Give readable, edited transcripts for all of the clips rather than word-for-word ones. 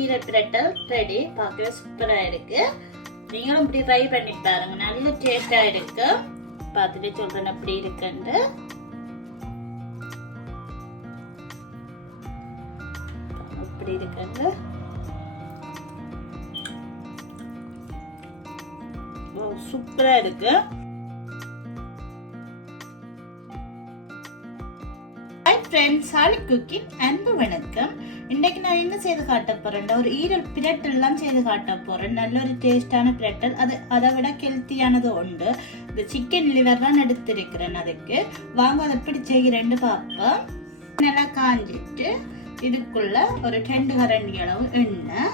ஈரல் பிரட்டல் ரெடி. பார்க்கவே சூப்பரா இருக்கு. நீங்களும் இப்படி ட்ரை பண்ணி பாருங்க, நல்ல டேஸ்டா இருக்கு. பார்த்துட்டு சொல்றேன் எப்படி இருக்குன்னு. எப்படி இருக்குன்னு சூப்பரா இருக்கு. சாலி குக்கிங் அன்பு வணக்கம். இன்னைக்கு நான் என்ன செய்து காட்ட போறேன், ஒரு ஈரல் பிரட்டல் எல்லாம் செய்து காட்ட போறேன். நல்ல ஒரு டேஸ்டான பிரட்டல். அதை விட ஹெல்த்தியானது உண்டு. இந்த சிக்கன் லிவர் தான் எடுத்திருக்கிறேன். அதுக்கு வாங்க அதை எப்படி செய்கிறேன்னு பார்ப்போம். நல்லா காஞ்சிட்டு இதுக்குள்ள ஒரு 2 கரண்டி அளவு எண்ணெய்,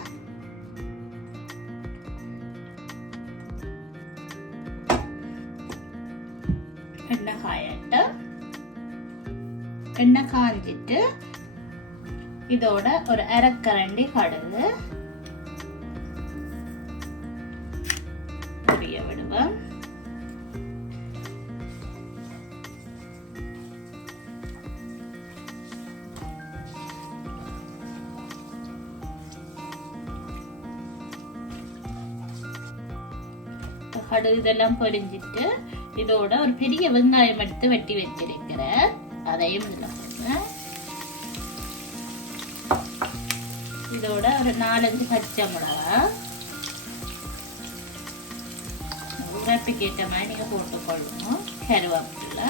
எண்ணெய் காயட்டு. எண்ணெய் காஞ்சிட்டு இதோட ஒரு அரைக்கரண்டி கடுகு பொரிய விடுவேன். கடுகு இதெல்லாம் பொரிஞ்சிட்டு இதோட ஒரு பெரிய வெங்காயம் எடுத்து வெட்டி வச்சிருக்கிறேன். அதையும் இதுல போடுறேன். இதோட ஒரு 4-5 பச்சை மிளகா, உரைப்புக்கு ஏற்ற மாதிரி நீங்க போட்டுக்கொள்ளணும். கருவேப்பிலை,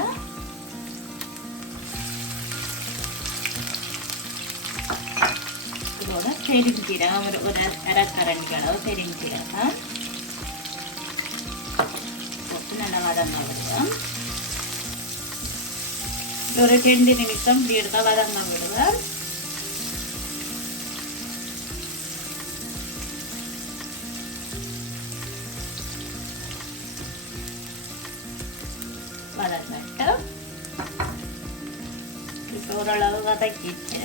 இதோட பெருஞ்சீரகம், ஒரு அரைக்கரண்டி அளவு பெருஞ்சீரகம் போட்டு நல்லா வதங்க விடுவேன். ஒரு 2 நிமிஷம் இப்படி எடுத்தா வதங்க விடுவேன். வதங்கட்டு. இப்போ ஓரளவு வதக்கிட்டு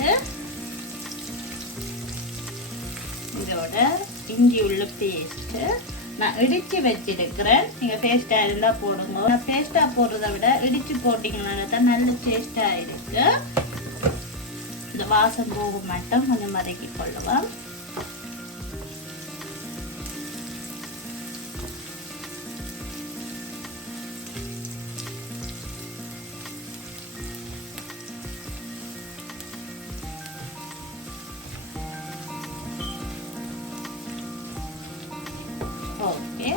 இதோட இஞ்சி உள்ள பேஸ்ட் நான் இடிச்சு வச்சிருக்கிறேன். நீங்க பேஸ்டா இருந்தா போடுங்க. நான் பேஸ்டா போடுறதை விட இடிச்சு போட்டீங்கன்னா தான் நல்ல டேஸ்டா இருக்கு. இந்த வாசம் போக மட்டும் கொஞ்சம் வதக்கி கொள்ளுவோம். ஓகே,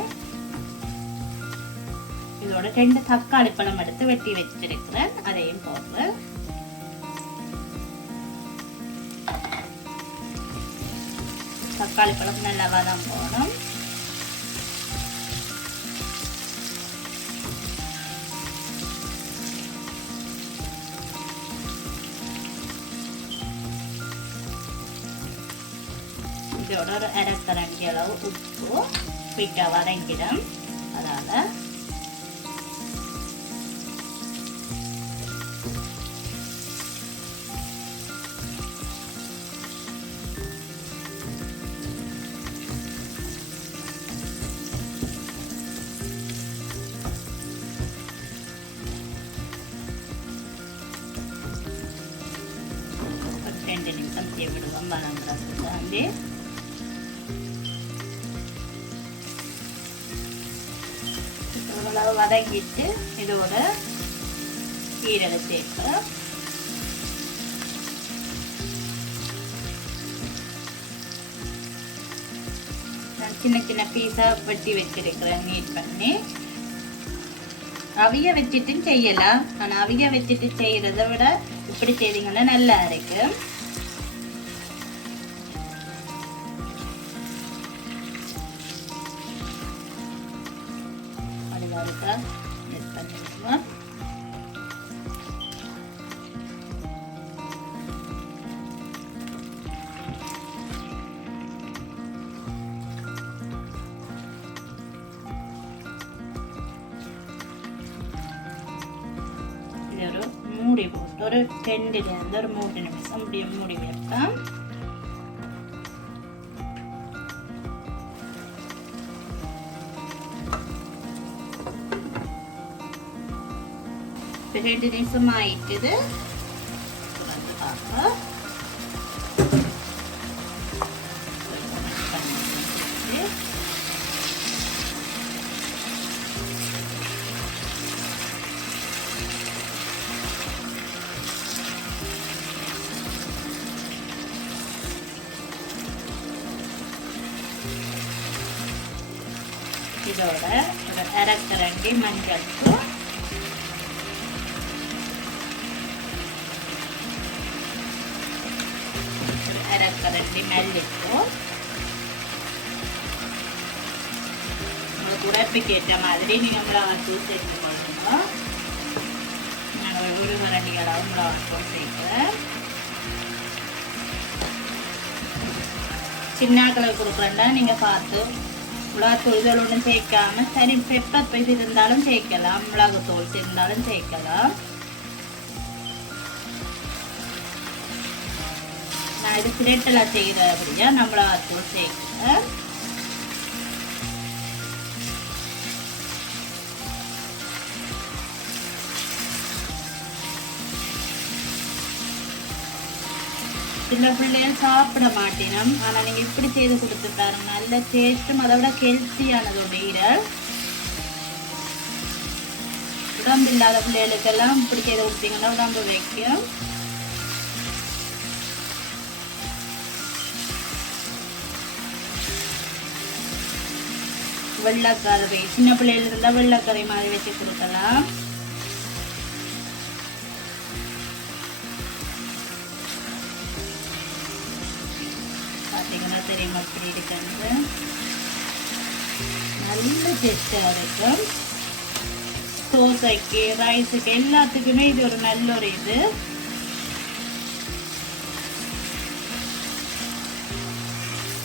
இதோட 2 தக்காளி பழம் எடுத்து வெட்டி வச்சிருக்கிறேன். அதையும் போடுறேன். தக்காளி பழம் நல்லா வதங்கணும். இதோட ஒரு அரைக்கரண்டி அளவு உப்பு விட்டா வதங்கிடும். அதனால ஒரு 2 நிமிஷம் விடுவோம் வதங்குறதுக்கு. வதங்கிட்டு இதோட ஈரலை சேர்ப்பேன். நான் சின்ன சின்ன பீஸா வெட்டி வச்சிருக்கிறேன். நீட் பண்ணி அவிய வச்சுட்டு செய்யலாம். ஆனால் அவிய வச்சுட்டு செய்யறதை விட இப்படி செய்தீங்கன்னா நல்லா இருக்கு. ஒரு மூடி போட்டு ஒரு 2 ஒரு 3 நிமிஷம் அப்படியே மூடி வைப்பேன். இப்போ 2 நிமிஷம் ஆயிட்டுது. வந்து பார்ப்போம். இதோட ஒரு அரைக்கரண்டி மஞ்சள் தூள், அரைக்கரண்டி மல்லித்தூள், உங்களுக்கு உடம்புக்கு ஏற்ற மாதிரி நீங்கள் மிளகாத்தூள் சேர்த்து கொள்ளணும். நான் ஒரு கரண்டி அளவு மிளகாத்தூள் சேர்க்கிறேன். சின்ன கலர் கொடுக்குறேன்னா நீங்கள் பார்த்து மிளகாத்தூள் இதோட ஒன்றும் சேர்க்காம சரி பெப்பர் இது இருந்தாலும் சேர்க்கலாம், மிளகாத்தூள் இருந்தாலும் சேர்க்கலாம். நான் இது பிரெட்டெல்லாம் செய்கிற அப்படியா நான் மிளகாத்தூள் சேர்க்கிறேன். சில பிள்ளைகள் சாப்பிட மாட்டேனும், ஆனால் நீங்கள் இப்படி செய்து கொடுத்து பாருங்க, நல்ல டேஸ்ட்டும் அதோட ஹெல்த்தியானதோட ஈரல். உடம்பு இல்லாத பிள்ளைகளுக்கெல்லாம் இப்படி செய்து கொடுத்தீங்கன்னா உடம்பு வைக்கும். வெள்ளைக்கறி சின்ன பிள்ளைகள் இருந்தால் வெள்ளைக்கறி மாதிரி வச்சு கொடுக்கலாம். பார்த்தீங்கன்னா தெரியுமா இப்படி இருக்கிறது நல்ல டேஸ்டாக இருக்கும். தோசைக்கு ரைஸுக்கு எல்லாத்துக்குமே இது ஒரு நல்ல ஒரு இது.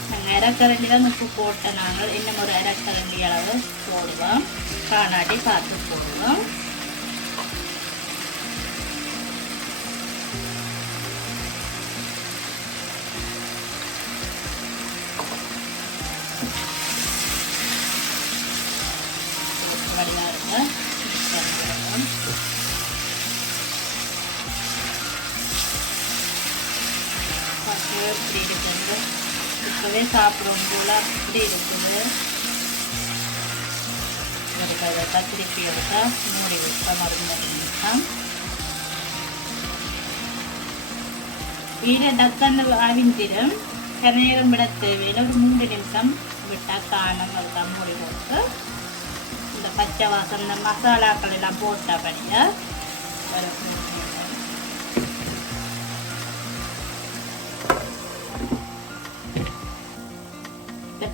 நாங்கள் அரைக்கரண்டி தான் உப்பு போட்ட நாங்கள் இன்னும் ஒரு அரைக்கரண்டி அளவு போடுவோம், காணாட்டி பார்த்து போடுவோம். இப்படி இருக்குது, இப்பவே சாப்பிடும் போல அப்படி இருக்குது. திருப்பி எடுத்தா மூடி விட்டா மருந்து நிமிஷம் வீட டக்குன்னு அவிஞ்சிடும். நேரம் விட தேவையில்லை, ஒரு 3 நிமிஷம் விட்டால் காணும். அதுதான் மூடி போட்டு இந்த பச்சை வாசம் இந்த மசாலாக்கள் எல்லாம் போட்டபடியா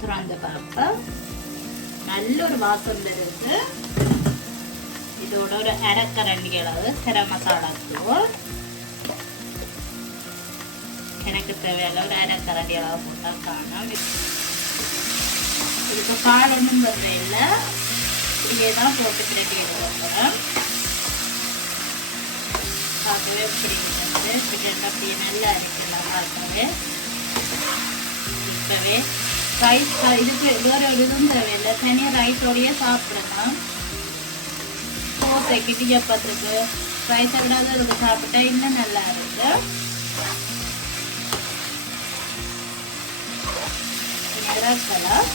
திறந்து பார்ப்போம். நல்ல ஒரு வாசம் இருக்கு. இதோட ஒரு அரைக்கரண்டி அளவு கரம் மசாலா தூள், எனக்கு தேவையான ஒரு அரைக்கரண்டி அளவு போட்டால் காணும். இதுக்கு காரமும் வரவே இல்லை, இப்படியே தான் போட்டு பிரட்டி எடுக்கிறோம். பார்க்கவே இப்படி இருக்கிறது, இப்படி அப்படியே நல்லா இருக்கலாம். பார்க்கவே இப்பவே ரைஸ் இதுக்கு வேற ஒரு இதுவும் தேவையில்லை, தனியாக ரைஸோடையே சாப்பிடலாம். தோசைக்கு டிஜப்பத்துக்கு ரைஸை விடாத இதுக்கு சாப்பிட்டா இன்னும் நல்லா இருக்கு. இறக்கலாம்.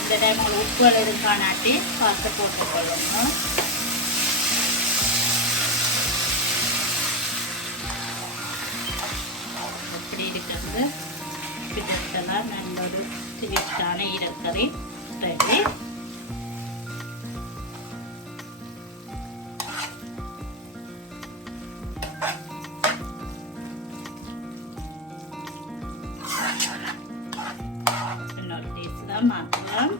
இந்த டைம் உங்களுக்கு உப்பு எதுவும் காணாட்டி பார்த்து போட்டுக்கொள்ளணும். எப்படி இருக்கிறது பிடிச்சலாம். நல்ல ஒரு டேஸ்டான ஈரக்கறி ரெடி. இன்னொரு டேஸ்ட் தான் மாற்றலாம்.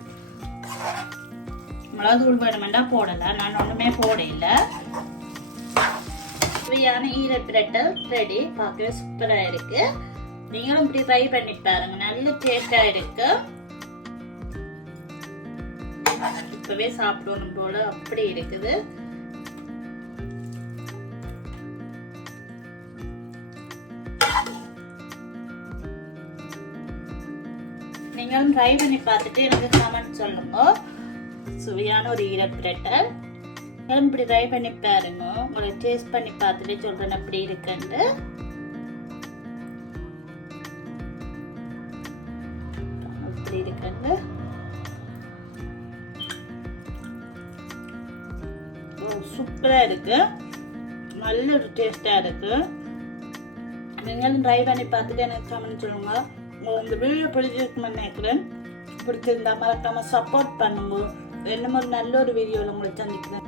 மிளகாத்தூள் வேணுமெண்டா போடலாம், நான் ஒன்றுமே போடல. சுவையான ஈர பிரட்டல் ரெடி. பார்க்கவே சூப்பராக இருக்கு. நீங்களும் இப்படி ட்ரை பண்ணி பாருங்க, நல்ல டேஸ்டா இருக்கு. இப்பவே சாப்பிடணும் போல அப்படி இருக்குது. நீங்களும் ட்ரை பண்ணி பார்த்துட்டு எனக்கு கமெண்ட் சொல்லுங்க. சுவையான ஒரு ஈர பிரட்டல் இப்படி ட்ரை பண்ணி பாருங்க. உங்களை டேஸ்ட் பண்ணி பார்த்துட்டு சொல்றேன் அப்படி இருக்குன்னு. இருக்கிறது சூப்பரா இருக்கு, நல்ல ஒரு டேஸ்டா இருக்கு. நீங்களும் ட்ரை பண்ணி பார்த்துட்டு எனக்கு கமெண்ட் சொல்லுங்க. உங்களுக்கு இந்த வீடியோ பிடிச்சிருக்குன்னு நினைக்கிறேன். பிடிச்சிருந்தா மறக்காம சப்போர்ட் பண்ணுங்க. இன்னும் ஒரு நல்ல ஒரு வீடியோவில் உங்களை சந்திக்கிறேன்.